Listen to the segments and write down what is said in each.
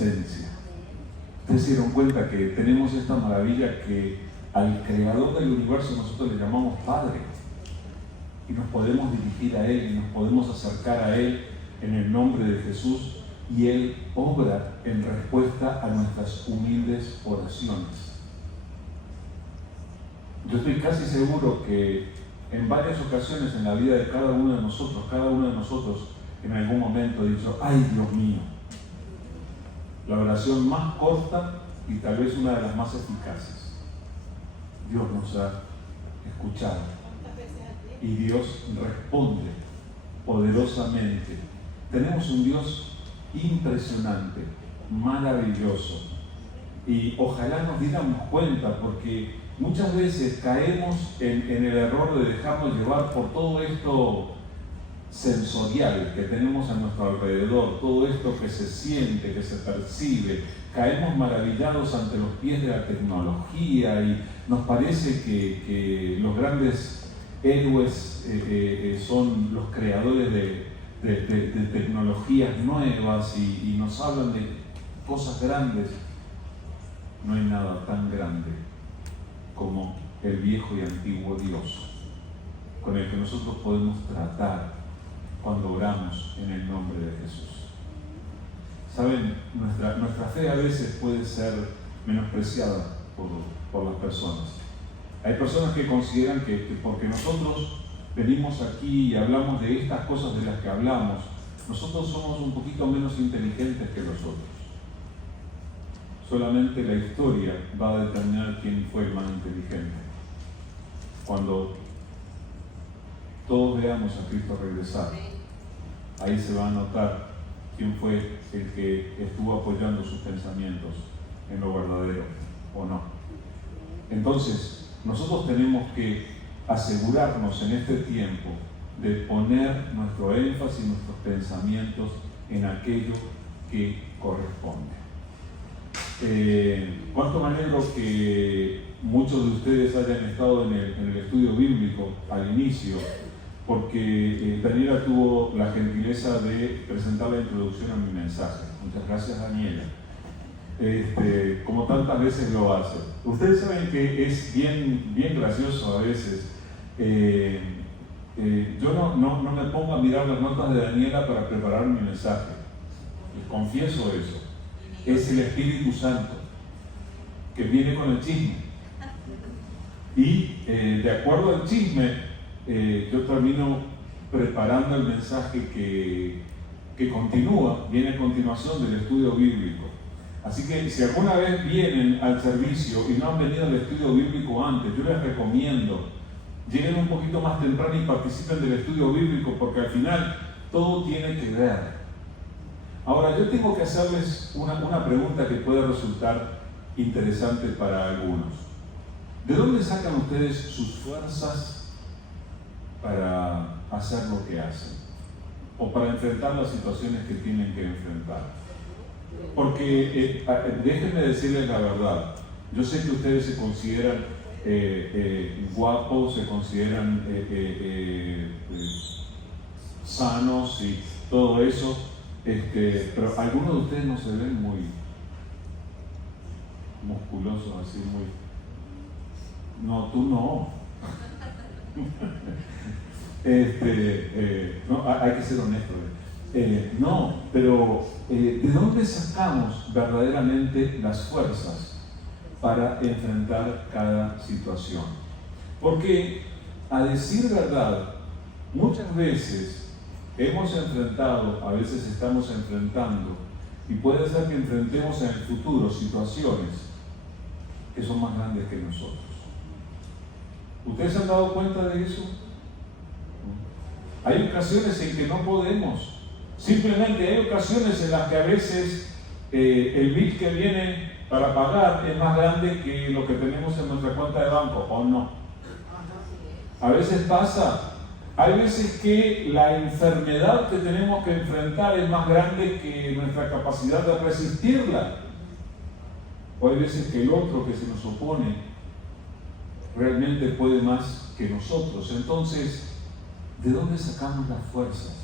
presencia. Ustedes se dieron cuenta que tenemos esta maravilla que al creador del universo nosotros le llamamos Padre. Y nos podemos dirigir a Él y nos podemos acercar a Él en el nombre de Jesús, y Él obra en respuesta a nuestras humildes oraciones. Yo estoy casi seguro que en varias ocasiones en la vida de cada uno de nosotros en algún momento ha dicho: ¡ay, Dios mío! La oración más corta y tal vez una de las más eficaces. Dios nos ha escuchado y Dios responde poderosamente. Tenemos un Dios impresionante, maravilloso, y ojalá nos diéramos cuenta, porque muchas veces caemos en el error de dejarnos llevar por todo esto sensorial que tenemos a nuestro alrededor, todo esto que se siente, que se percibe. Caemos maravillados ante los pies de la tecnología y nos parece que los grandes héroes son los creadores de tecnologías nuevas y nos hablan de cosas grandes. No hay nada tan grande como el viejo y antiguo Dios con el que nosotros podemos tratar cuando oramos en el nombre de Jesús. Saben, nuestra fe a veces puede ser menospreciada por las personas. Hay personas que consideran que porque nosotros venimos aquí y hablamos de estas cosas de las que hablamos, nosotros somos un poquito menos inteligentes que los otros. Solamente la historia va a determinar quién fue el más inteligente. Cuando todos veamos a Cristo regresar, ahí se va a notar quién fue el que estuvo apoyando sus pensamientos en lo verdadero o no. Entonces, nosotros tenemos que asegurarnos en este tiempo de poner nuestro énfasis, nuestros pensamientos en aquello que corresponde. Cuánto me alegro que muchos de ustedes hayan estado en el estudio bíblico al inicio, porque Daniela tuvo la gentileza de presentar la introducción a mi mensaje. Muchas gracias, Daniela. Como tantas veces lo hace. Ustedes saben que es bien gracioso a veces. Yo no me pongo a mirar las notas de Daniela para preparar mi mensaje. Les confieso eso. Es el Espíritu Santo que viene con el chisme. Y de acuerdo al chisme, yo termino preparando el mensaje que continúa, viene a continuación del estudio bíblico. Así que si alguna vez vienen al servicio y no han venido al estudio bíblico antes, yo les recomiendo, lleguen un poquito más temprano y participen del estudio bíblico, porque al final todo tiene que ver. Ahora, yo tengo que hacerles una pregunta que puede resultar interesante para algunos. ¿De dónde sacan ustedes sus fuerzas para hacer lo que hacen? O para enfrentar las situaciones que tienen que enfrentar. Porque déjenme decirles la verdad. Yo sé que ustedes se consideran guapos, se consideran sanos y todo eso, pero algunos de ustedes no se ven muy musculosos, así muy... No, tú no. No, hay que ser honesto. No, pero ¿de dónde sacamos verdaderamente las fuerzas para enfrentar cada situación? Porque, a decir verdad, muchas veces hemos enfrentado, a veces estamos enfrentando, y puede ser que enfrentemos en el futuro situaciones que son más grandes que nosotros. ¿Ustedes se han dado cuenta de eso? Hay ocasiones en que no podemos. Simplemente hay ocasiones en las que a veces el bill que viene para pagar es más grande que lo que tenemos en nuestra cuenta de banco, ¿o no? A veces pasa. Hay veces que la enfermedad que tenemos que enfrentar es más grande que nuestra capacidad de resistirla. O hay veces que el otro que se nos opone realmente puede más que nosotros. Entonces, ¿de dónde sacamos las fuerzas?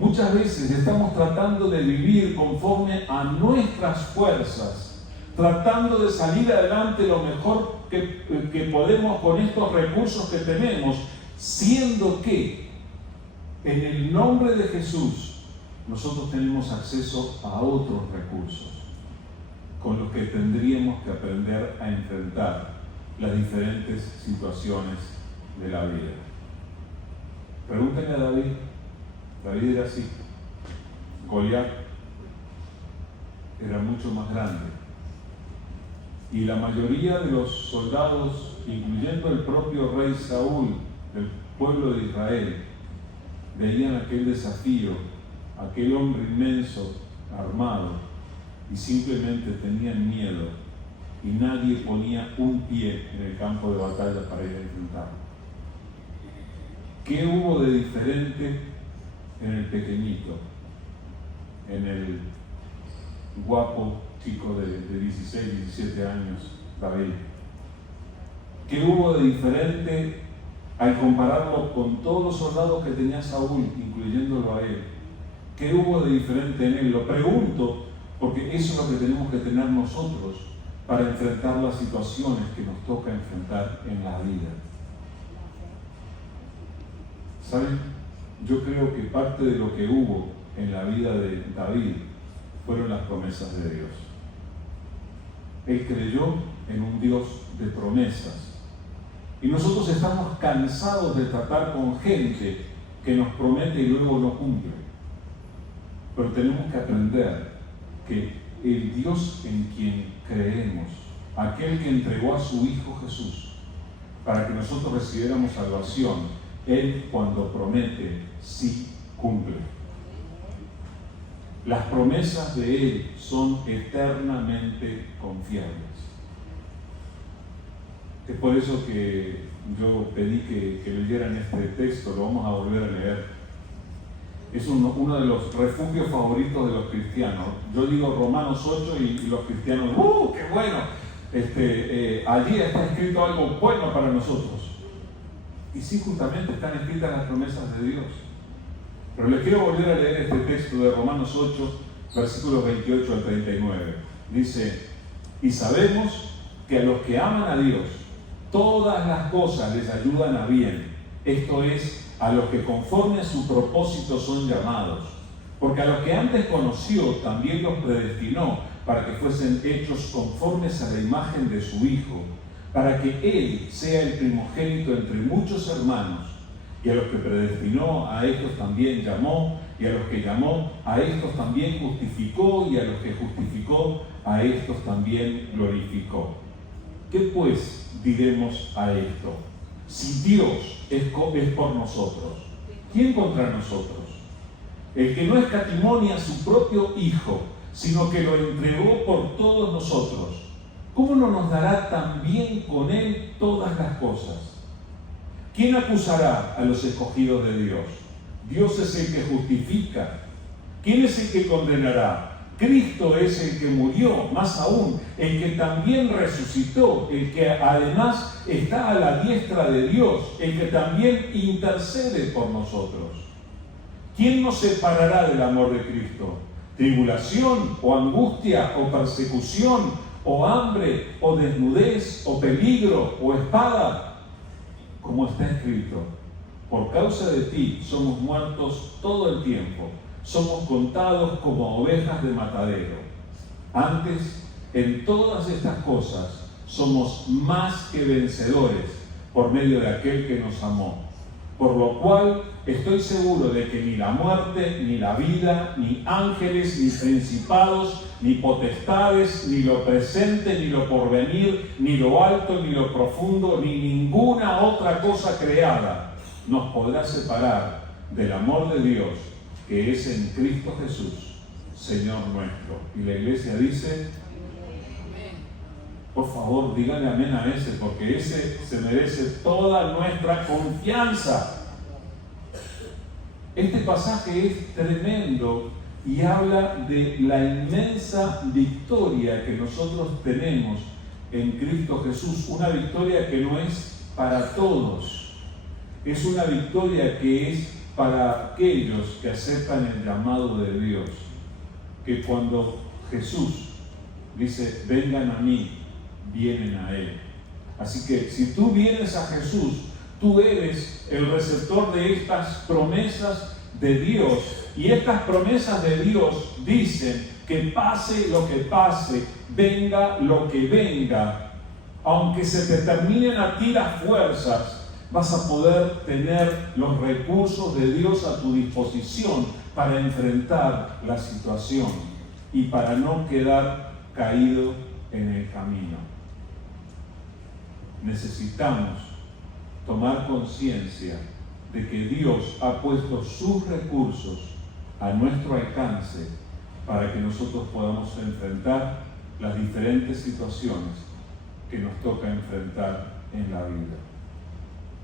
Muchas veces estamos tratando de vivir conforme a nuestras fuerzas, tratando de salir adelante lo mejor que podemos con estos recursos que tenemos, siendo que en el nombre de Jesús nosotros tenemos acceso a otros recursos con los que tendríamos que aprender a enfrentar las diferentes situaciones de la vida. Pregúntenle a David. David era así. Goliat era mucho más grande. Y la mayoría de los soldados, incluyendo el propio rey Saúl, del pueblo de Israel, veían aquel desafío, aquel hombre inmenso, armado, y simplemente tenían miedo, y nadie ponía un pie en el campo de batalla para ir a enfrentarlo. ¿Qué hubo de diferente en el pequeñito, en el guapo chico de 16, 17 años, David? ¿Qué hubo de diferente al compararlo con todos los soldados que tenía Saúl, incluyéndolo a él? ¿Qué hubo de diferente en él? Lo pregunto porque eso es lo que tenemos que tener nosotros para enfrentar las situaciones que nos toca enfrentar en la vida. ¿Saben? Yo creo que parte de lo que hubo en la vida de David fueron las promesas de Dios. Él creyó en un Dios de promesas. Y nosotros estamos cansados de tratar con gente que nos promete y luego no cumple. Pero tenemos que aprender que el Dios en quien creemos, aquel que entregó a su Hijo Jesús para que nosotros recibiéramos salvación, Él cuando promete, sí cumple. Las promesas de Él son eternamente confiables. Es por eso que yo pedí que leyeran este texto, lo vamos a volver a leer. Es uno de los refugios favoritos de los cristianos. Yo digo Romanos 8 y los cristianos, ¡qué bueno! Allí está escrito algo bueno para nosotros. Y sí, justamente están escritas las promesas de Dios. Pero les quiero volver a leer este texto de Romanos 8, versículos 28 al 39. Dice, y sabemos que a los que aman a Dios, todas las cosas les ayudan a bien. Esto es, a los que conforme a su propósito son llamados. Porque a los que antes conoció, también los predestinó para que fuesen hechos conformes a la imagen de su Hijo, para que Él sea el primogénito entre muchos hermanos. Y a los que predestinó, a estos también llamó, y a los que llamó, a estos también justificó, y a los que justificó, a estos también glorificó. ¿Qué pues diremos a esto? Si Dios es por nosotros, ¿quién contra nosotros? El que no escatimó ni a su propio Hijo, sino que lo entregó por todos nosotros, ¿cómo no nos dará también con Él todas las cosas? ¿Quién acusará a los escogidos de Dios? Dios es el que justifica. ¿Quién es el que condenará? Cristo es el que murió, más aún, el que también resucitó, el que además está a la diestra de Dios, el que también intercede por nosotros. ¿Quién nos separará del amor de Cristo? ¿Tribulación, o angustia, o persecución, o hambre, o desnudez, o peligro, o espada? Como está escrito, por causa de ti somos muertos todo el tiempo. Somos contados como ovejas de matadero. Antes, en todas estas cosas, somos más que vencedores por medio de aquel que nos amó. Por lo cual, estoy seguro de que ni la muerte, ni la vida, ni ángeles, ni principados, ni potestades, ni lo presente, ni lo porvenir, ni lo alto, ni lo profundo, ni ninguna otra cosa creada nos podrá separar del amor de Dios, que es en Cristo Jesús, Señor nuestro. Y la iglesia dice, por favor, díganle amén a ese, porque ese se merece toda nuestra confianza. Este pasaje es tremendo y habla de la inmensa victoria que nosotros tenemos en Cristo Jesús. Una victoria que no es para todos. Es una victoria que es para aquellos que aceptan el llamado de Dios, que cuando Jesús dice, vengan a mí, vienen a Él. Así que si tú vienes a Jesús, tú eres el receptor de estas promesas de Dios. Y estas promesas de Dios dicen que pase lo que pase, venga lo que venga, aunque se te terminen a ti las fuerzas, vas a poder tener los recursos de Dios a tu disposición para enfrentar la situación y para no quedar caído en el camino. Necesitamos tomar conciencia de que Dios ha puesto sus recursos a nuestro alcance para que nosotros podamos enfrentar las diferentes situaciones que nos toca enfrentar en la vida.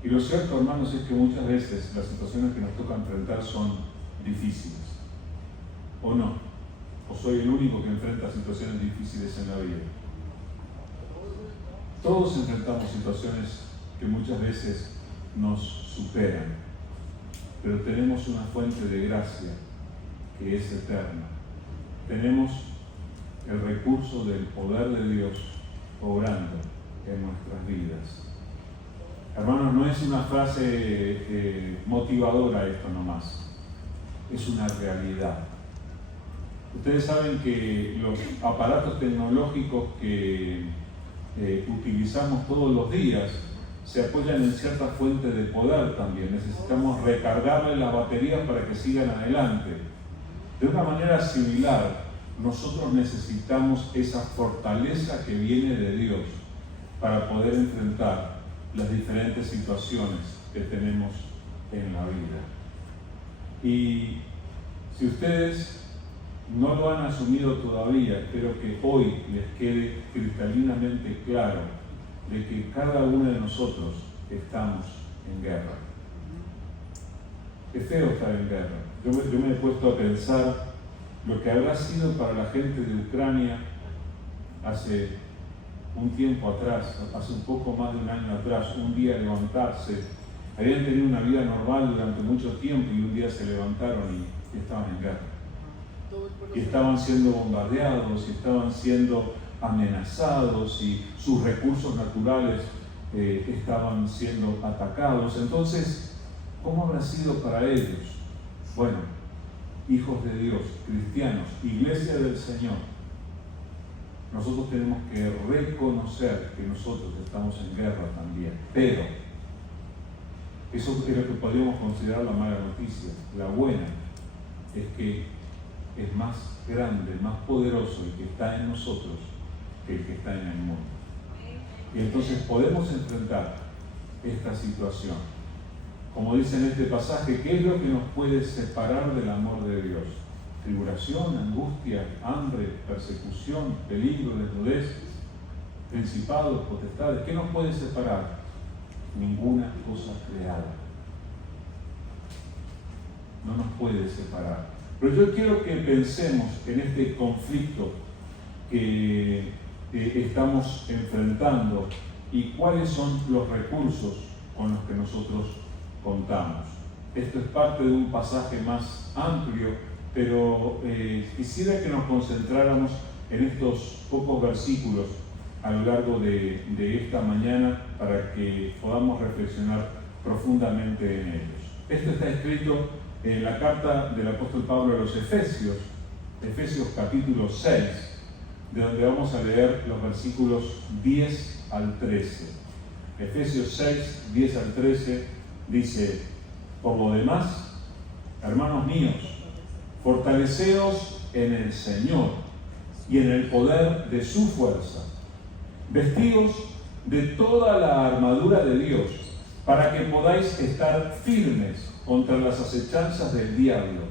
Y lo cierto, hermanos, es que muchas veces las situaciones que nos toca enfrentar son difíciles. ¿O no? ¿O soy el único que enfrenta situaciones difíciles en la vida? Todos enfrentamos situaciones que muchas veces nos superan, pero tenemos una fuente de gracia que es eterna. Tenemos el recurso del poder de Dios obrando en nuestras vidas. Hermanos, no es una frase motivadora esto nomás, es una realidad. Ustedes saben que los aparatos tecnológicos que utilizamos todos los días se apoyan en cierta fuente de poder también. Necesitamos recargarle las baterías para que sigan adelante. De una manera similar, nosotros necesitamos esa fortaleza que viene de Dios para poder enfrentar las diferentes situaciones que tenemos en la vida. Y si ustedes no lo han asumido todavía, espero que hoy les quede cristalinamente claro de que cada uno de nosotros estamos en guerra. Es feo estar en guerra. Yo me he puesto a pensar lo que habrá sido para la gente de Ucrania hace un tiempo atrás, hace un poco más de un año atrás, un día levantarse. Habían tenido una vida normal durante mucho tiempo y un día se levantaron y estaban en guerra. Y estaban siendo bombardeados, y estaban siendo amenazados, y sus recursos naturales estaban siendo atacados. Entonces, ¿cómo habrá sido para ellos? Bueno, hijos de Dios, cristianos, iglesia del Señor, nosotros tenemos que reconocer que nosotros estamos en guerra también. Pero eso es lo que podríamos considerar la mala noticia. La buena es que es más grande, más poderoso el que está en nosotros que el que está en el mundo. Y entonces podemos enfrentar esta situación. Como dice en este pasaje, ¿qué es lo que nos puede separar del amor de Dios? Tribulación, angustia, hambre, persecución, peligro, desnudez, principados, potestades. ¿Qué nos puede separar? Ninguna cosa creada. No nos puede separar. Pero yo quiero que pensemos en este conflicto que estamos enfrentando y cuáles son los recursos con los que nosotros contamos. Esto es parte de un pasaje más amplio, pero quisiera que nos concentráramos en estos pocos versículos a lo largo de esta mañana para que podamos reflexionar profundamente en ellos. Esto está escrito en la carta del apóstol Pablo a los Efesios, Efesios capítulo 6, de donde vamos a leer los versículos 10 al 13. Efesios 6, 10 al 13 dice: por lo demás, hermanos míos, fortaleceos en el Señor y en el poder de su fuerza. Vestidos de toda la armadura de Dios, para que podáis estar firmes contra las acechanzas del diablo.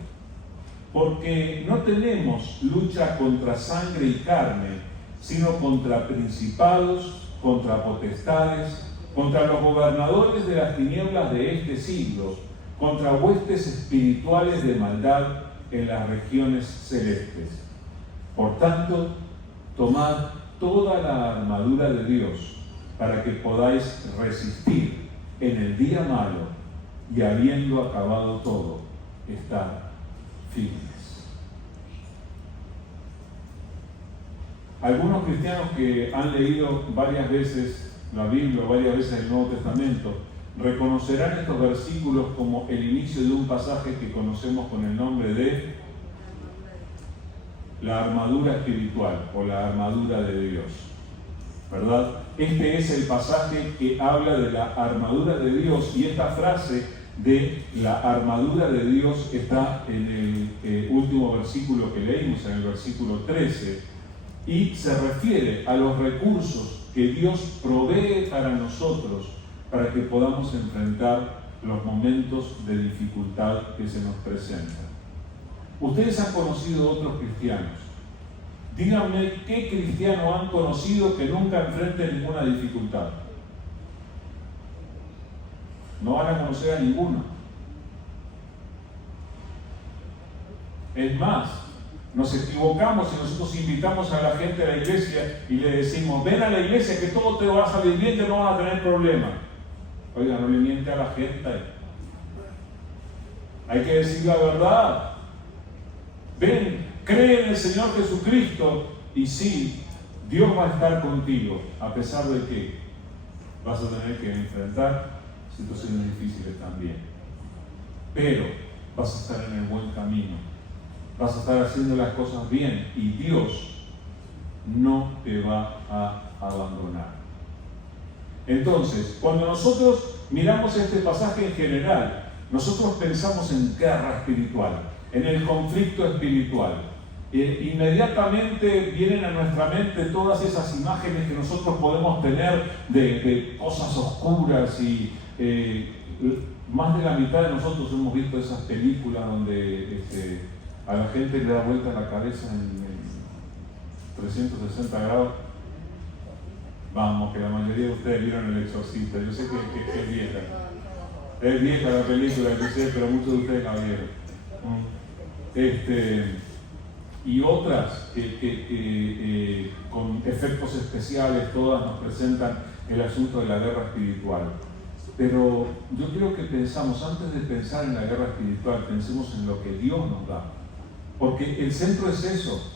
Porque no tenemos lucha contra sangre y carne, sino contra principados, contra potestades, contra los gobernadores de las tinieblas de este siglo, contra huestes espirituales de maldad en las regiones celestes. Por tanto, tomad toda la armadura de Dios para que podáis resistir en el día malo y habiendo acabado todo, estar firmes. Algunos cristianos que han leído varias veces la Biblia, varias veces el Nuevo Testamento, reconocerán estos versículos como el inicio de un pasaje que conocemos con el nombre de la armadura espiritual o la armadura de Dios, ¿verdad? Este es el pasaje que habla de la armadura de Dios, y esta frase de la armadura de Dios está en el último versículo que leímos, en el versículo 13, y se refiere a los recursos que Dios provee para nosotros para que podamos enfrentar los momentos de dificultad que se nos presentan. Ustedes han conocido otros cristianos. Díganme qué cristiano han conocido que nunca enfrente ninguna dificultad. No van a conocer a ninguno. Es más, nos equivocamos y nosotros invitamos a la gente a la iglesia y le decimos: ven a la iglesia que todo te va a salir bien, que no vas a tener problemas. Oiga, no le miente a la gente. Hay que decir la verdad. Ven, cree en el Señor Jesucristo y sí, Dios va a estar contigo, a pesar de que vas a tener que enfrentar situaciones difíciles también. Pero vas a estar en el buen camino, vas a estar haciendo las cosas bien y Dios no te va a abandonar. Entonces, cuando nosotros miramos este pasaje en general, nosotros pensamos en guerra espiritual, en el conflicto espiritual. Inmediatamente vienen a nuestra mente todas esas imágenes que nosotros podemos tener de cosas oscuras y más de la mitad de nosotros hemos visto esas películas donde a la gente le da vuelta la cabeza en 360 grados. Vamos, que la mayoría de ustedes vieron El Exorcista. Yo sé que es vieja. Es vieja la película, yo sé, pero muchos de ustedes la vieron. Y otras que con efectos especiales, todas nos presentan el asunto de la guerra espiritual. Pero yo quiero que pensamos, antes de pensar en la guerra espiritual, pensemos en lo que Dios nos da. Porque el centro es eso.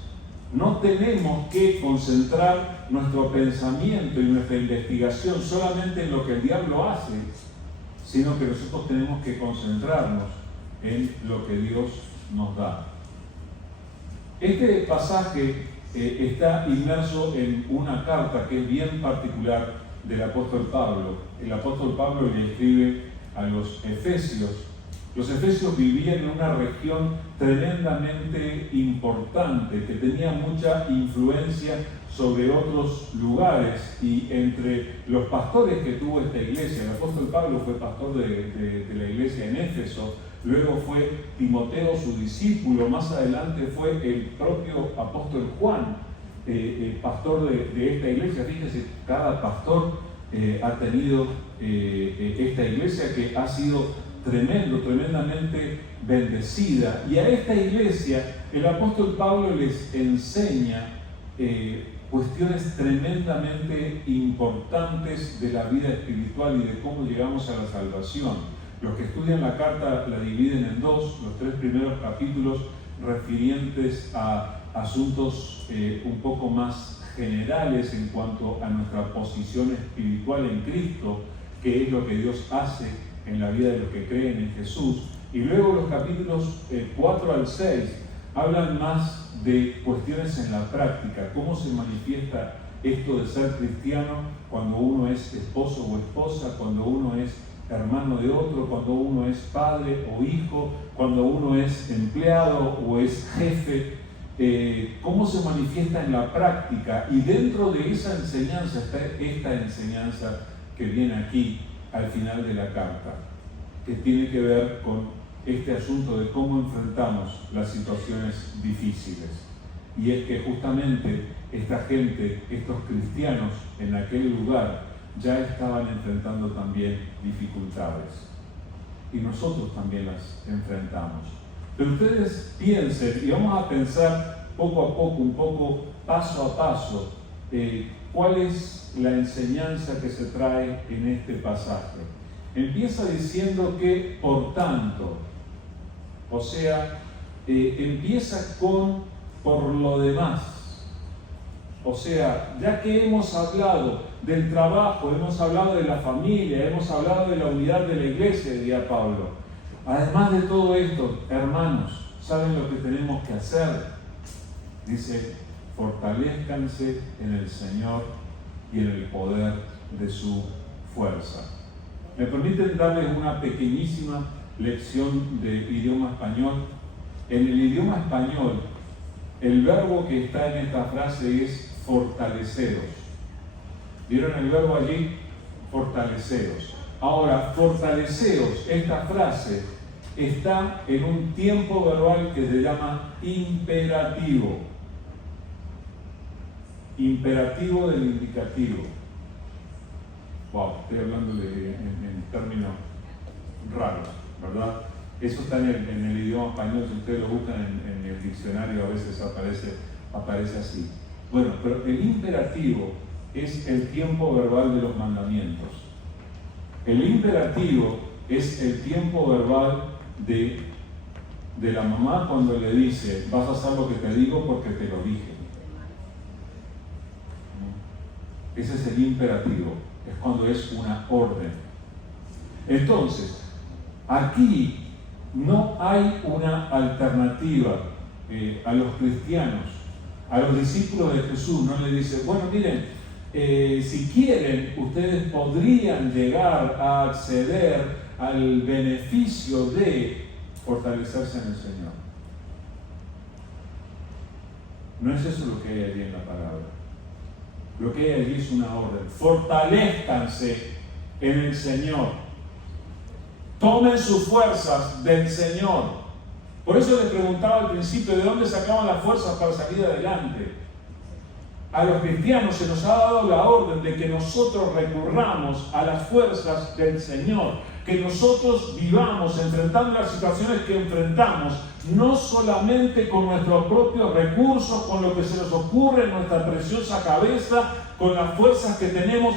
No tenemos que concentrar nuestro pensamiento y nuestra investigación solamente en lo que el diablo hace, sino que nosotros tenemos que concentrarnos en lo que Dios nos da. Este pasaje está inmerso en una carta que es bien particular del apóstol Pablo. El apóstol Pablo le escribe a los efesios. Los efesios vivían en una región tremendamente importante, que tenía mucha influencia sobre otros lugares, y entre los pastores que tuvo esta iglesia, el apóstol Pablo fue pastor de la iglesia en Éfeso, luego fue Timoteo su discípulo, más adelante fue el propio apóstol Juan, pastor de esta iglesia. Fíjense, cada pastor ha tenido esta iglesia que ha sido tremendamente bendecida, y a esta iglesia el apóstol Pablo les enseña cuestiones tremendamente importantes de la vida espiritual y de cómo llegamos a la salvación. Los que estudian la carta la dividen en dos: los 3 primeros capítulos refirientes a asuntos un poco más generales en cuanto a nuestra posición espiritual en Cristo, que es lo que Dios hace en la vida de los que creen en Jesús, y luego los capítulos 4 al 6 hablan más de cuestiones en la práctica, cómo se manifiesta esto de ser cristiano cuando uno es esposo o esposa, cuando uno es hermano de otro, cuando uno es padre o hijo, cuando uno es empleado o es jefe, cómo se manifiesta en la práctica. Y dentro de esa enseñanza está esta enseñanza que viene aquí al final de la carta, que tiene que ver con este asunto de cómo enfrentamos las situaciones difíciles. Y es que justamente esta gente, estos cristianos en aquel lugar, ya estaban enfrentando también dificultades. Y nosotros también las enfrentamos. Pero ustedes piensen, y vamos a pensar poco a poco, un poco paso a paso, ¿cuál es la enseñanza que se trae en este pasaje? empieza diciendo que por tanto, o sea, empieza con por lo demás. O sea, ya que hemos hablado del trabajo, hemos hablado de la familia, hemos hablado de la unidad de la iglesia, diría Pablo. Además de todo esto, hermanos, ¿saben lo que tenemos que hacer? Dice, fortalezcanse en el Señor y en el poder de su fuerza. ¿Me permiten darles una pequeñísima lección de idioma español? En el idioma español, el verbo que está en esta frase es fortaleceros. ¿Vieron el verbo allí? Fortaleceros. Ahora, fortaleceros, esta frase está en un tiempo verbal que se llama imperativo. Imperativo del indicativo. Wow, estoy hablando en términos raros, ¿verdad? Eso está en el idioma español, si ustedes lo buscan en el diccionario a veces aparece así. Bueno, pero el imperativo es el tiempo verbal de los mandamientos. El imperativo es el tiempo verbal de la mamá cuando le dice, vas a hacer lo que te digo porque te lo dije. Ese es el imperativo, es cuando es una orden. Entonces, aquí no hay una alternativa a los cristianos, a los discípulos de Jesús. No le dice, bueno, miren, si quieren, ustedes podrían llegar a acceder al beneficio de fortalecerse en el Señor. No es eso lo que hay allí en la palabra. Lo que hay allí es una orden. Fortalezcanse en el Señor. Tomen sus fuerzas del Señor. Por eso les preguntaba al principio de dónde sacaban las fuerzas para salir adelante. A los cristianos se nos ha dado la orden de que nosotros recurramos a las fuerzas del Señor, que nosotros vivamos enfrentando las situaciones que enfrentamos, no solamente con nuestros propios recursos, con lo que se nos ocurre en nuestra preciosa cabeza, con las fuerzas que tenemos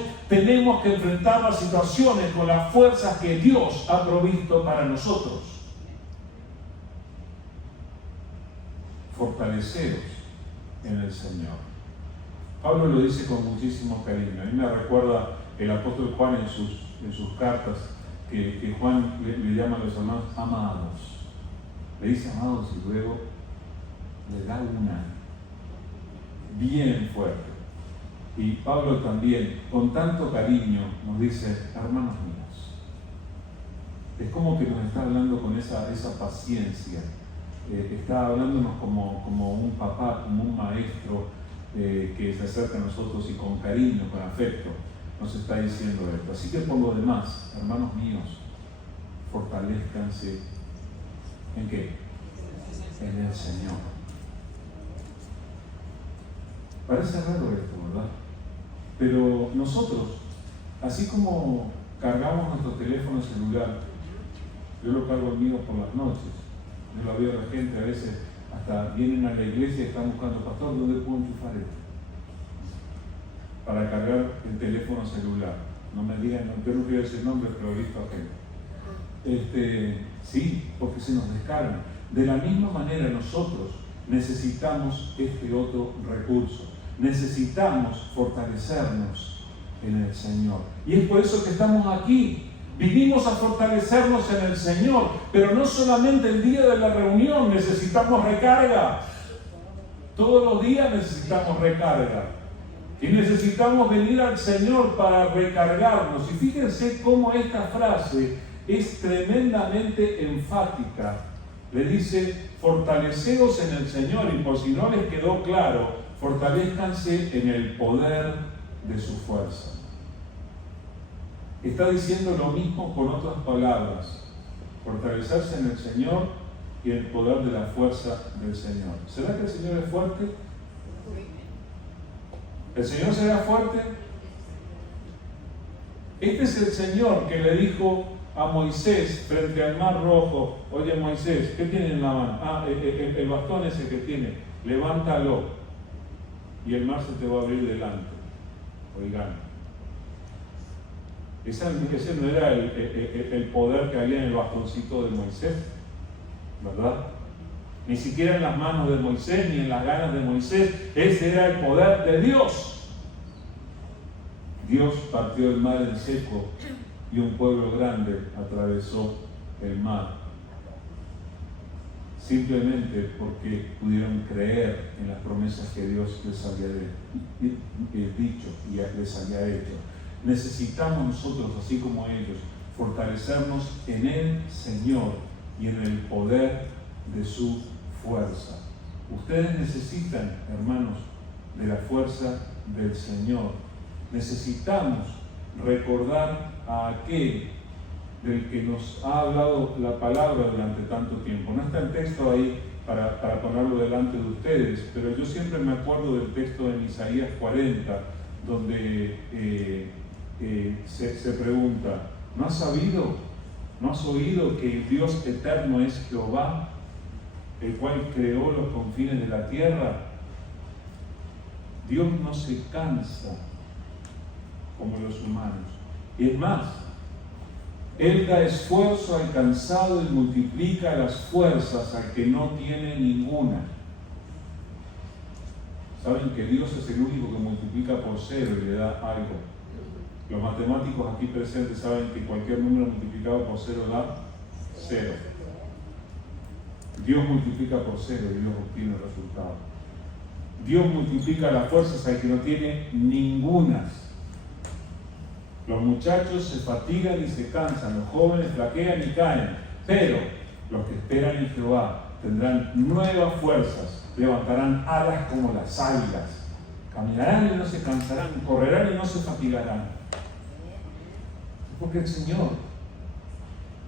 que enfrentar las situaciones con las fuerzas que Dios ha provisto para nosotros. Fortaleceros en el Señor. Pablo lo dice con muchísimo cariño. A mí me recuerda el apóstol Juan en sus cartas, que Juan le llama a los hermanos amados. Le dice amados y luego le da una bien fuerte. Y Pablo también, con tanto cariño, nos dice, hermanos míos. Es como que nos está hablando con esa paciencia. Está hablándonos como un papá, como un maestro que se acerca a nosotros y con cariño, con afecto, nos está diciendo esto. Así que por lo demás, hermanos míos, fortalezcanse ¿en qué? En el Señor. Parece raro esto, ¿verdad? Pero nosotros, así como cargamos nuestro teléfono celular, yo lo cargo el mío por las noches, yo lo veo a la gente, a veces hasta vienen a la iglesia y están buscando, pastor, ¿dónde puedo enchufar esto? Para cargar el teléfono celular. No me digan, yo no quiero decir nombres, pero he visto a gente. Sí, porque se nos descargan. De la misma manera nosotros necesitamos este otro recurso. Necesitamos fortalecernos en el Señor. Y es por eso que estamos aquí. Vinimos a fortalecernos en el Señor, pero no solamente el día de la reunión, necesitamos recarga. Todos los días necesitamos recarga. Y necesitamos venir al Señor para recargarnos. Y fíjense cómo esta frase es tremendamente enfática. Le dice, fortaleceos en el Señor, y por si no les quedó claro, fortalezcanse en el poder de su fuerza. Está diciendo lo mismo con otras palabras. Fortalecerse en el Señor y el poder de la fuerza del Señor. ¿Será que el Señor es fuerte? ¿El Señor será fuerte? Este es el Señor que le dijo a Moisés frente al mar rojo, oye Moisés, ¿qué tiene en la mano? El bastón ese que tiene, levántalo y el mar se te va a abrir delante. Oigan, Ese no era el poder que había en el bastoncito de Moisés, ¿verdad? Ni siquiera en las manos de Moisés, ni en las ganas de Moisés. Ese era el poder de Dios. Dios partió el mar en seco y un pueblo grande atravesó el mar. Simplemente porque pudieron creer en las promesas que Dios les había dicho y les había hecho. Necesitamos nosotros, así como ellos, fortalecernos en el Señor y en el poder de su fuerza. Ustedes necesitan, hermanos, de la fuerza del Señor. Necesitamos recordar a aquel del que nos ha hablado la palabra durante tanto tiempo. No está el texto ahí para ponerlo delante de ustedes, pero yo siempre me acuerdo del texto en Isaías 40, donde se pregunta, ¿no has sabido? ¿No has oído que el Dios eterno es Jehová, el cual creó los confines de la tierra? Dios no se cansa como los humanos. Y es más, Él da esfuerzo al cansado y multiplica las fuerzas al que no tiene ninguna. Saben que Dios es el único que multiplica por cero y le da algo. Los matemáticos aquí presentes saben que cualquier número multiplicado por cero da cero. Dios multiplica por cero y Dios obtiene el resultado. Dios multiplica las fuerzas al que no tiene ningunas. Los muchachos se fatigan y se cansan, los jóvenes flaquean y caen, pero los que esperan en Jehová tendrán nuevas fuerzas, levantarán alas como las águilas, caminarán y no se cansarán, correrán y no se fatigarán. Porque el Señor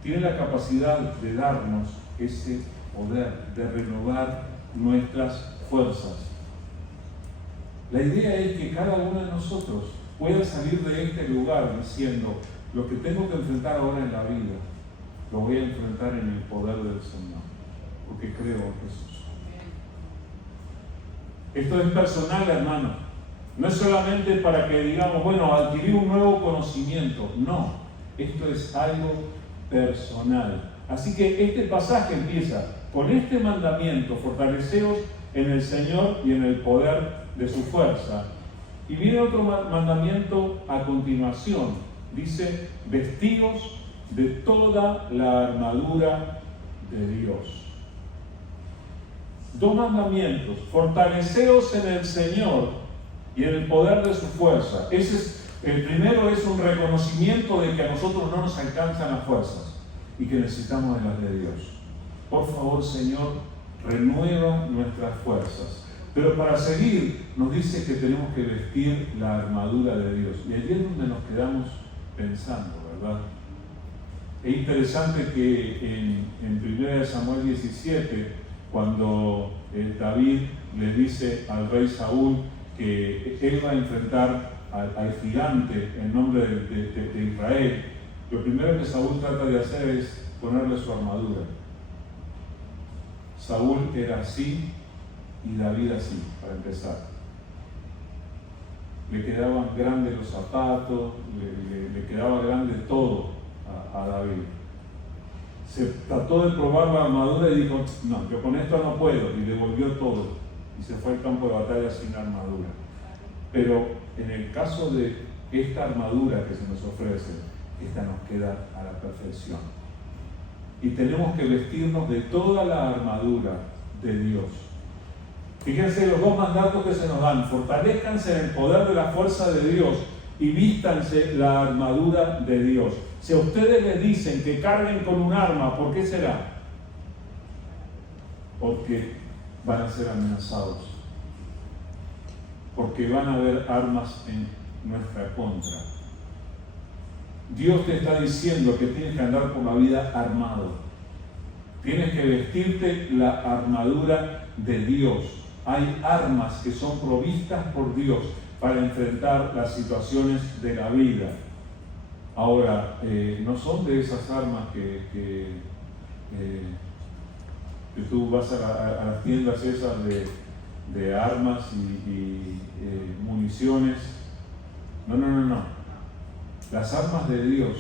tiene la capacidad de darnos ese poder, de renovar nuestras fuerzas. La idea es que cada uno de nosotros pueda salir de este lugar diciendo, lo que tengo que enfrentar ahora en la vida, lo voy a enfrentar en el poder del Señor, porque creo en Jesús. Esto es personal, hermano. No es solamente para que digamos, bueno, adquirí un nuevo conocimiento. No, esto es algo personal. Así que este pasaje empieza con este mandamiento: fortaleceos en el Señor y en el poder de su fuerza. Y viene otro mandamiento a continuación. Dice, vestidos de toda la armadura de Dios. Dos mandamientos: fortaleceos en el Señor y en el poder de su fuerza. El primero es un reconocimiento de que a nosotros no nos alcanzan las fuerzas y que necesitamos de las de Dios. Por favor, Señor, renueva nuestras fuerzas. Pero para seguir, nos dice que tenemos que vestir la armadura de Dios. Y allí es donde nos quedamos pensando, ¿verdad? Es interesante que en 1 Samuel 17, cuando David le dice al rey Saúl que él va a enfrentar al gigante en nombre de Israel, lo primero que Saúl trata de hacer es ponerle su armadura. Saúl era así y David así, para empezar. Le quedaban grandes los zapatos, le quedaba grande todo a David. Se trató de probar la armadura y dijo, no, yo con esto no puedo, y devolvió todo y se fue al campo de batalla sin armadura. Pero en el caso de esta armadura que se nos ofrece, esta nos queda a la perfección. Y tenemos que vestirnos de toda la armadura de Dios. Fíjense los dos mandatos que se nos dan: fortalezcanse en el poder de la fuerza de Dios y vístanse la armadura de Dios. Si a ustedes les dicen que carguen con un arma, ¿por qué será? Porque van a ser amenazados, porque van a haber armas en nuestra contra. Dios te está diciendo que tienes que andar por la vida armado. Tienes que vestirte la armadura de Dios. Hay armas que son provistas por Dios para enfrentar las situaciones de la vida. Ahora, no son de esas armas que tú vas a las tiendas esas de armas y municiones. No. Las armas de Dios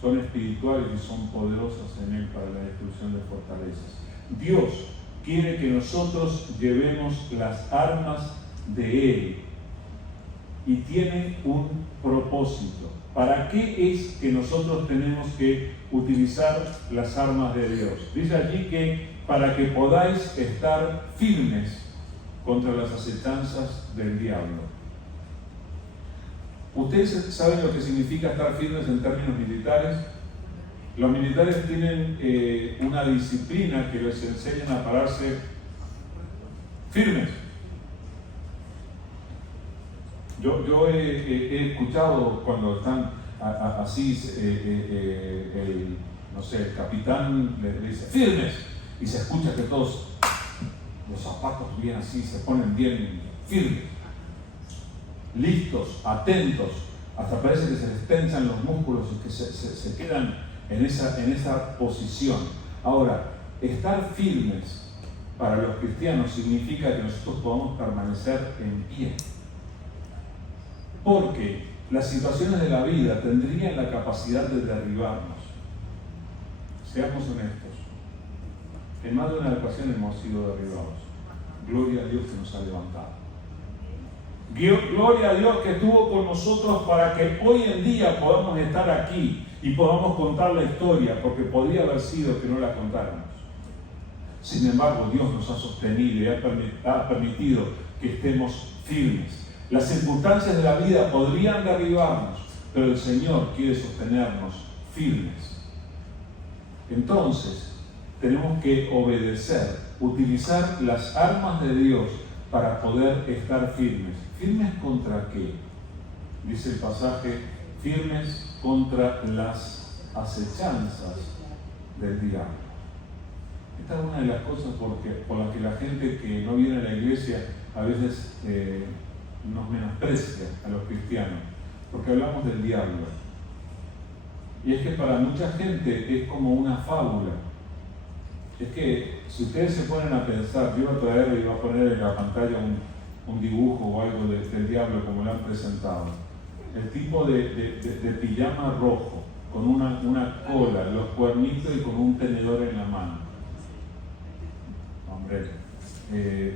son espirituales y son poderosas en Él para la destrucción de fortalezas. Dios quiere que nosotros llevemos las armas de Él y tiene un propósito. ¿Para qué es que nosotros tenemos que utilizar las armas de Dios? Dice allí que para que podáis estar firmes contra las acechanzas del diablo. ¿Ustedes saben lo que significa estar firmes en términos militares? Los militares tienen una disciplina que les enseñan a pararse firmes. Yo he escuchado cuando están así, el capitán le dice firmes, y se escucha que todos los zapatos bien así, se ponen bien firmes, listos, atentos, hasta parece que se les tensan los músculos y que se quedan en esa posición. Ahora, estar firmes para los cristianos significa que nosotros podamos permanecer en pie. Porque las situaciones de la vida tendrían la capacidad de derribarnos. Seamos honestos. En más de una ocasión hemos sido derribados. Gloria a Dios que nos ha levantado. Gloria a Dios que estuvo con nosotros para que hoy en día podamos estar aquí y podamos contar la historia, porque podría haber sido que no la contáramos. Sin embargo, Dios nos ha sostenido y ha permitido que estemos firmes. Las circunstancias de la vida podrían derribarnos, pero el Señor quiere sostenernos firmes. Entonces, tenemos que obedecer, utilizar las armas de Dios para poder estar firmes. ¿Firmes contra qué? Dice el pasaje, firmes contra las acechanzas del diablo. Esta es una de las cosas por las que la gente que no viene a la iglesia a veces nos menosprecia a los cristianos, porque hablamos del diablo. Y es que para mucha gente es como una fábula. Es que si ustedes se ponen a pensar, yo iba a traer y iba a poner en la pantalla un dibujo o algo del diablo como lo han presentado. El tipo de pijama rojo, con una cola, los cuernitos y con un tenedor en la mano. Hombre,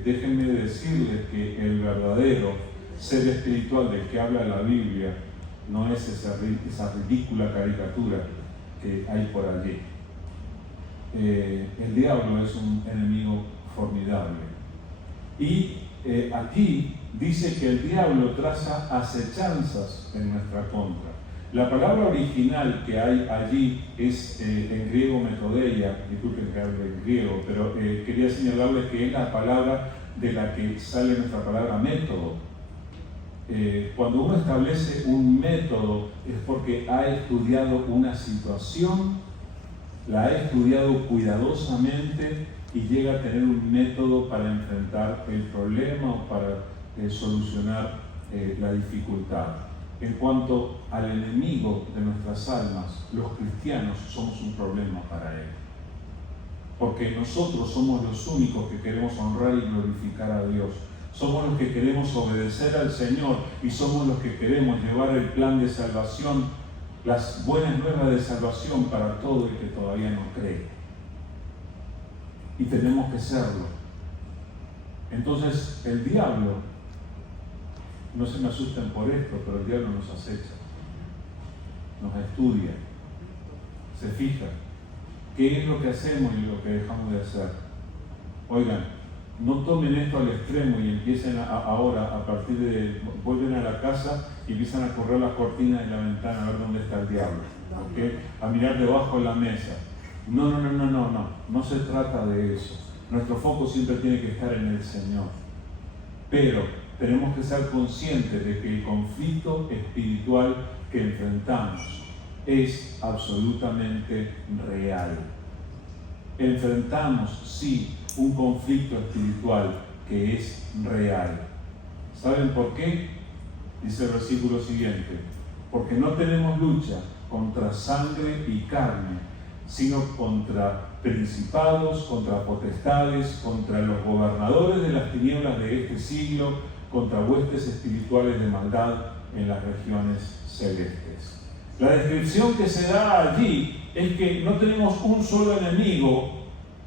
déjenme decirles que el verdadero ser espiritual del que habla la Biblia no es esa ridícula caricatura que hay por allí. El diablo es un enemigo formidable. Y aquí dice que el diablo traza acechanzas en nuestra contra. La palabra original que hay allí es en griego metodeia, disculpen que hable en griego, pero quería señalarles que es la palabra de la que sale nuestra palabra método. Cuando uno establece un método es porque ha estudiado una situación, la ha estudiado cuidadosamente y llega a tener un método para enfrentar el problema o para solucionar la dificultad. En cuanto al enemigo de nuestras almas, los cristianos somos un problema para él. Porque nosotros somos los únicos que queremos honrar y glorificar a Dios. Somos los que queremos obedecer al Señor y somos los que queremos llevar el plan de salvación, las buenas nuevas de salvación para todo el que todavía no cree. Y tenemos que serlo. Entonces, el diablo, no se me asusten por esto, pero el diablo nos acecha, nos estudia, se fija qué es lo que hacemos y lo que dejamos de hacer. Oigan, no tomen esto al extremo y empiecen ahora, a partir de, vuelven a la casa y empiezan a correr las cortinas de la ventana a ver dónde está el diablo, ¿okay? A mirar debajo de la mesa. No se trata de eso. Nuestro foco siempre tiene que estar en el Señor. Pero tenemos que ser conscientes de que el conflicto espiritual que enfrentamos es absolutamente real. Enfrentamos, sí, un conflicto espiritual que es real. ¿Saben por qué? Dice el versículo siguiente: porque no tenemos lucha contra sangre y carne, sino contra principados, contra potestades, contra los gobernadores de las tinieblas de este siglo, contra huestes espirituales de maldad en las regiones celestes. La descripción que se da allí es que no tenemos un solo enemigo,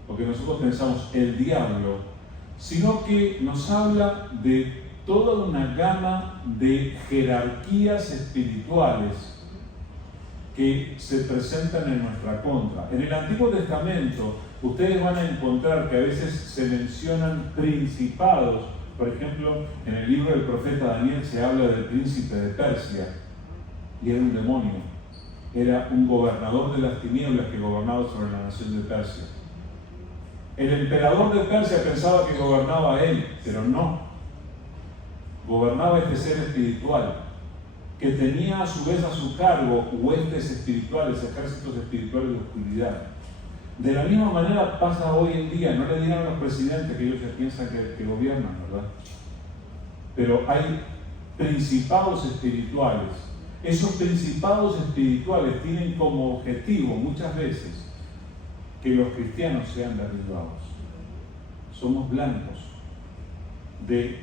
porque nosotros pensamos el diablo, sino que nos habla de toda una gama de jerarquías espirituales que se presentan en nuestra contra. En el Antiguo Testamento ustedes van a encontrar que a veces se mencionan principados. Por ejemplo, en el libro del profeta Daniel se habla del príncipe de Persia, y era un demonio, era un gobernador de las tinieblas que gobernaba sobre la nación de Persia. El emperador de Persia pensaba que gobernaba a él, pero no. Gobernaba este ser espiritual, que tenía a su vez a su cargo huestes espirituales, ejércitos espirituales de oscuridad. De la misma manera pasa hoy en día. No le digan a los presidentes que ellos ya piensan que gobiernan, ¿verdad? Pero hay principados espirituales. Esos principados espirituales tienen como objetivo muchas veces que los cristianos sean derribados. Somos blancos de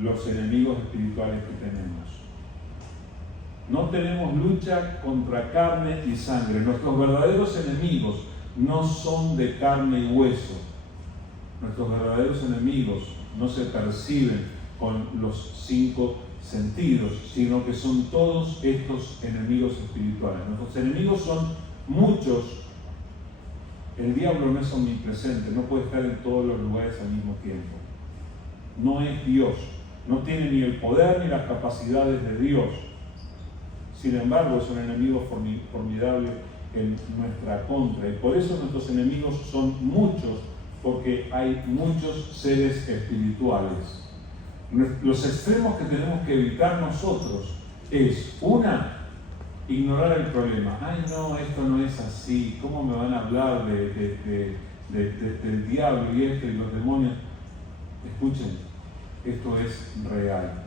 los enemigos espirituales que tenemos. No tenemos lucha contra carne y sangre. Nuestros verdaderos enemigos no son de carne y hueso. Nuestros verdaderos enemigos no se perciben con los 5 sentidos, sino que son todos estos enemigos espirituales. Nuestros enemigos son muchos. El diablo no es omnipresente, no puede estar en todos los lugares al mismo tiempo. No es Dios, no tiene ni el poder ni las capacidades de Dios. Sin embargo, es un enemigo formidable en nuestra contra, y por eso nuestros enemigos son muchos, porque hay muchos seres espirituales. Los extremos que tenemos que evitar nosotros es, una, ignorar el problema. Ay, no, esto no es así. ¿Cómo me van a hablar del diablo y y los demonios? Escuchen, esto es real.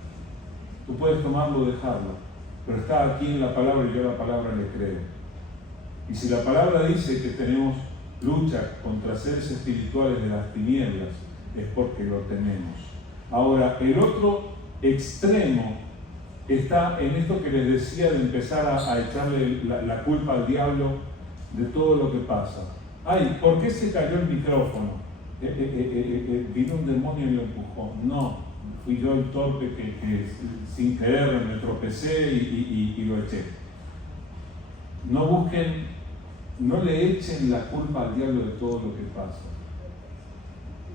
Tú puedes tomarlo o dejarlo, pero está aquí en la palabra y yo a la palabra le creo. Y si la palabra dice que tenemos lucha contra seres espirituales de las tinieblas, es porque lo tenemos. Ahora, el otro extremo está en esto que les decía de empezar a echarle la culpa al diablo de todo lo que pasa. Ay, ¿por qué se cayó el micrófono? Vino un demonio y lo empujó. No, fui yo el torpe que sin querer me tropecé y lo eché. No busquen, no le echen la culpa al diablo de todo lo que pasa.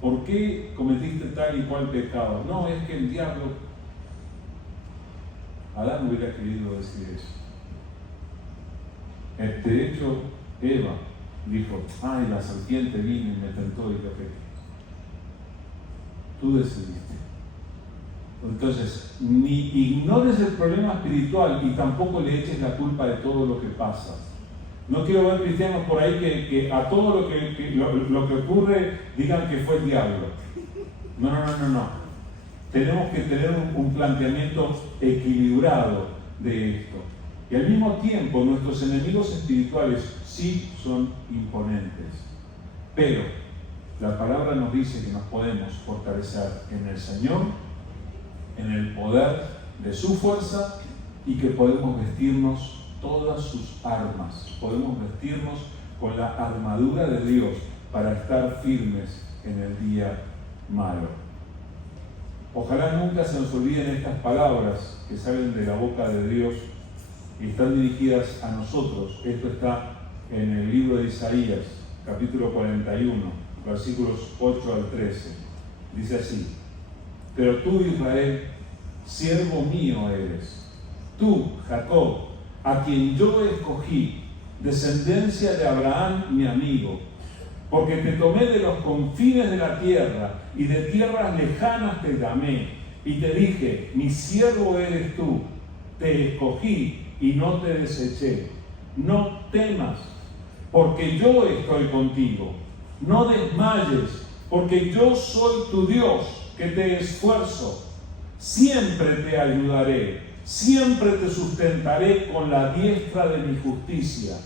¿Por qué cometiste tal y cual pecado? No, es que el diablo... Adán hubiera querido decir eso. De hecho, Eva dijo, ay, la serpiente vino y me tentó y yo pequé. Tú decidiste. Entonces, ni ignores el problema espiritual y tampoco le eches la culpa de todo lo que pasa. No quiero ver cristianos por ahí que a todo lo que ocurre digan que fue el diablo. No. Tenemos que tener un planteamiento equilibrado de esto. Y al mismo tiempo, nuestros enemigos espirituales sí son imponentes. Pero la palabra nos dice que nos podemos fortalecer en el Señor, en el poder de su fuerza, y que podemos vestirnos todas sus armas. Podemos vestirnos con la armadura de Dios para estar firmes en el día malo. Ojalá nunca se nos olviden estas palabras que salen de la boca de Dios y están dirigidas a nosotros. Esto está en el libro de Isaías, capítulo 41, versículos 8 al 13. Dice así: pero tú, Israel, siervo mío eres. Tú, Jacob, a quien yo escogí, descendencia de Abraham, mi amigo, porque te tomé de los confines de la tierra y de tierras lejanas te llamé, y te dije, mi siervo eres tú, te escogí y no te deseché. No temas, porque yo estoy contigo. No desmayes, porque yo soy tu Dios, que te esfuerzo. Siempre te ayudaré, siempre te sustentaré con la diestra de mi justicia.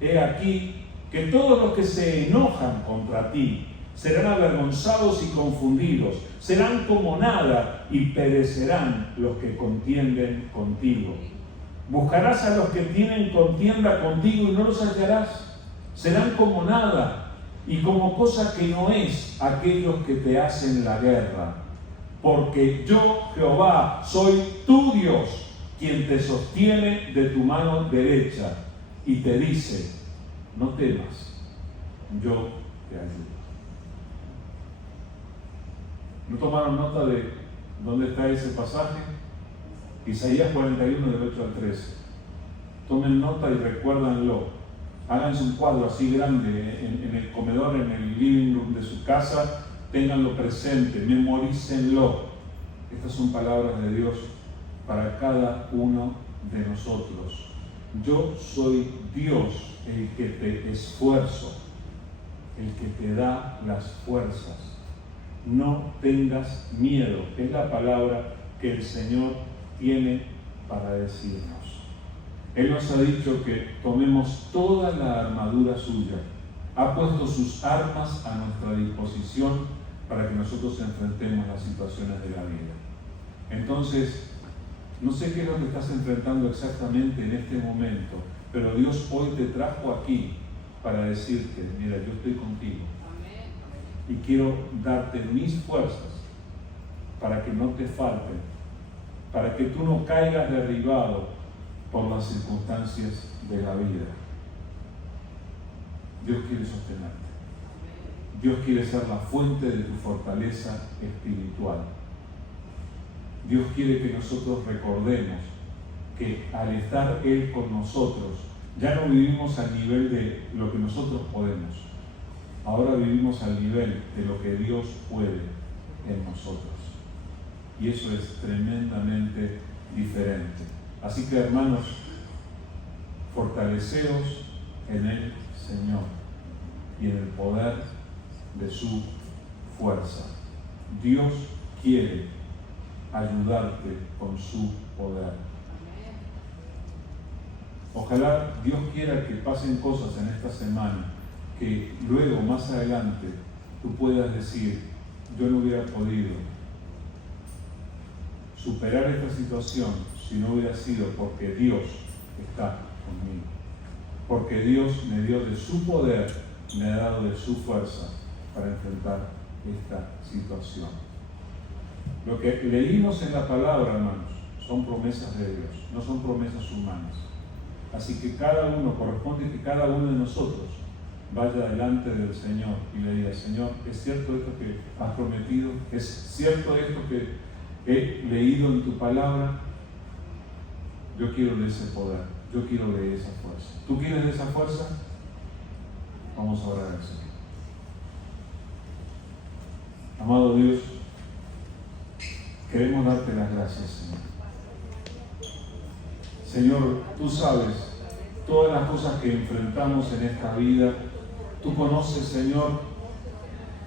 He aquí que todos los que se enojan contra ti serán avergonzados y confundidos, serán como nada y perecerán los que contienden contigo. Buscarás a los que tienen contienda contigo y no los hallarás. Serán como nada y como cosa que no es aquellos que te hacen la guerra. Porque yo, Jehová, soy tu Dios, quien te sostiene de tu mano derecha y te dice, no temas, yo te ayudo. ¿No tomaron nota de dónde está ese pasaje? Isaías 41, del 8 al 13. Tomen nota y recuérdanlo. Háganse un cuadro así grande en el comedor, en el living room de su casa. Ténganlo presente, memorícenlo. Estas son palabras de Dios para cada uno de nosotros. Yo soy Dios, el que te esfuerzo, el que te da las fuerzas. No tengas miedo. Es la palabra que el Señor tiene para decirnos. Él nos ha dicho que tomemos toda la armadura suya. Ha puesto sus armas a nuestra disposición para que nosotros enfrentemos las situaciones de la vida. Entonces, no sé qué es lo que estás enfrentando exactamente en este momento, pero Dios hoy te trajo aquí para decirte, mira, yo estoy contigo y quiero darte mis fuerzas para que no te falten, para que tú no caigas derribado por las circunstancias de la vida. Dios quiere sostenerte. Dios quiere ser la fuente de tu fortaleza espiritual. Dios quiere que nosotros recordemos que al estar Él con nosotros, ya no vivimos al nivel de lo que nosotros podemos. Ahora vivimos al nivel de lo que Dios puede en nosotros. Y eso es tremendamente diferente. Así que, hermanos, fortaleceos en el Señor y en el poder de su fuerza. Dios quiere ayudarte con su poder. Ojalá Dios quiera que pasen cosas en esta semana que luego, más adelante, tú puedas decir, yo no hubiera podido superar esta situación si no hubiera sido porque Dios está conmigo. Porque Dios me dio de su poder, me ha dado de su fuerza para enfrentar esta situación. Lo que leímos en la palabra, hermanos, son promesas de Dios, no son promesas humanas. Así que corresponde que cada uno de nosotros vaya delante del Señor y le diga, Señor, ¿es cierto esto que has prometido? ¿Es cierto esto que he leído en tu palabra? Yo quiero de ese poder, yo quiero de esa fuerza. ¿Tú quieres de esa fuerza? Vamos a orar al Señor. Amado Dios, queremos darte las gracias, Señor. Señor, tú sabes todas las cosas que enfrentamos en esta vida. Tú conoces, Señor,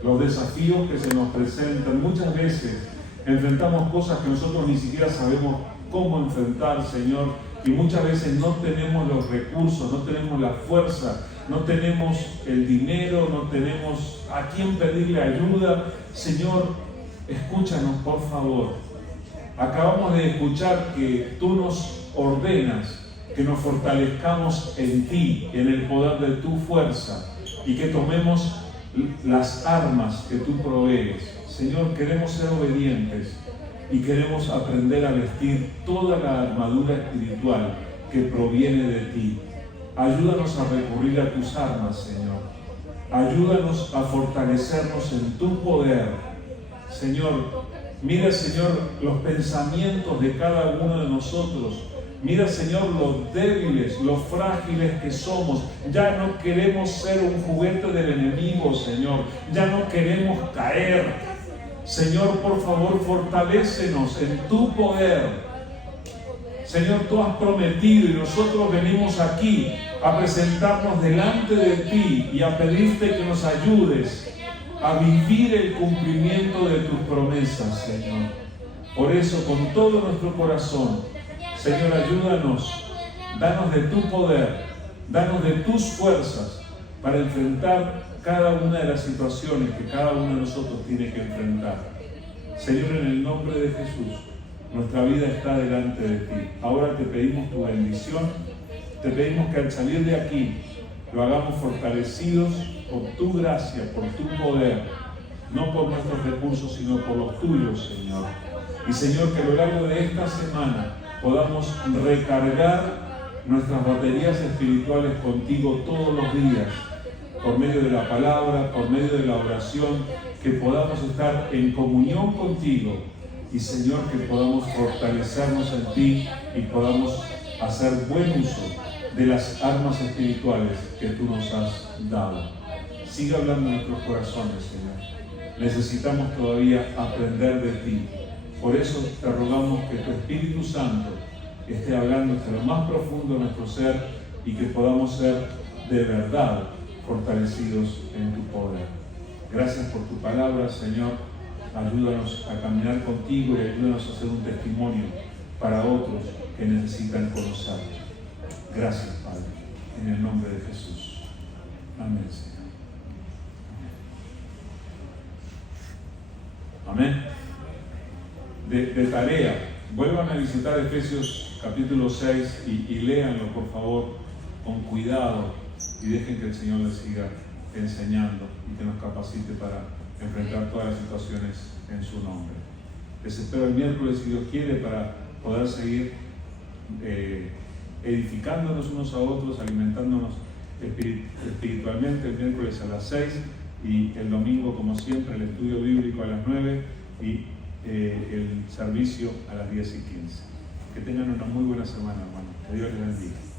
los desafíos que se nos presentan. Muchas veces enfrentamos cosas que nosotros ni siquiera sabemos cómo enfrentar, Señor, y muchas veces no tenemos los recursos, no tenemos la fuerza, no tenemos el dinero, no tenemos a quién pedirle ayuda. Señor, escúchanos, por favor. Acabamos de escuchar que tú nos ordenas que nos fortalezcamos en ti, en el poder de tu fuerza, y que tomemos las armas que tú provees. Señor, queremos ser obedientes y queremos aprender a vestir toda la armadura espiritual que proviene de ti. Ayúdanos a recurrir a tus armas, Señor. Ayúdanos a fortalecernos en tu poder. Señor, mira, Señor, los pensamientos de cada uno de nosotros. Mira, Señor, los débiles, los frágiles que somos. Ya no queremos ser un juguete del enemigo, Señor. Ya no queremos caer. Señor, por favor, fortalécenos en tu poder. Señor, tú has prometido y nosotros venimos aquí a presentarnos delante de ti y a pedirte que nos ayudes a vivir el cumplimiento de tus promesas, Señor. Por eso, con todo nuestro corazón, Señor, ayúdanos, danos de tu poder, danos de tus fuerzas para enfrentar cada una de las situaciones que cada uno de nosotros tiene que enfrentar. Señor, en el nombre de Jesús, Nuestra vida está delante de ti. Ahora te pedimos tu bendición. Te pedimos que al salir de aquí lo hagamos fortalecidos por tu gracia, por tu poder, no por nuestros recursos, sino por los tuyos, Señor. Y Señor, que a lo largo de esta semana podamos recargar nuestras baterías espirituales contigo todos los días, por medio de la palabra, por medio de la oración, que podamos estar en comunión contigo y Señor, que podamos fortalecernos en ti y podamos hacer buen uso de las armas espirituales que tú nos has dado. Sigue hablando en nuestros corazones, Señor. Necesitamos todavía aprender de ti. Por eso te rogamos que tu Espíritu Santo esté hablando desde lo más profundo de nuestro ser y que podamos ser de verdad fortalecidos en tu poder. Gracias por tu palabra, Señor. Ayúdanos a caminar contigo y ayúdanos a hacer un testimonio para otros que necesitan conocerte. Gracias, Padre, en el nombre de Jesús. Amén, Señor. Amén. De tarea, vuelvan a visitar Efesios capítulo 6 y léanlo, por favor, con cuidado y dejen que el Señor les siga enseñando y que nos capacite para enfrentar todas las situaciones en su nombre. Les espero el miércoles, si Dios quiere, para poder seguir edificándonos unos a otros, alimentándonos espiritualmente. El miércoles a las 6 y el domingo, como siempre, el estudio bíblico a las 9 y el servicio a las 10:15. Que tengan una muy buena semana, hermano. Que Dios les bendiga.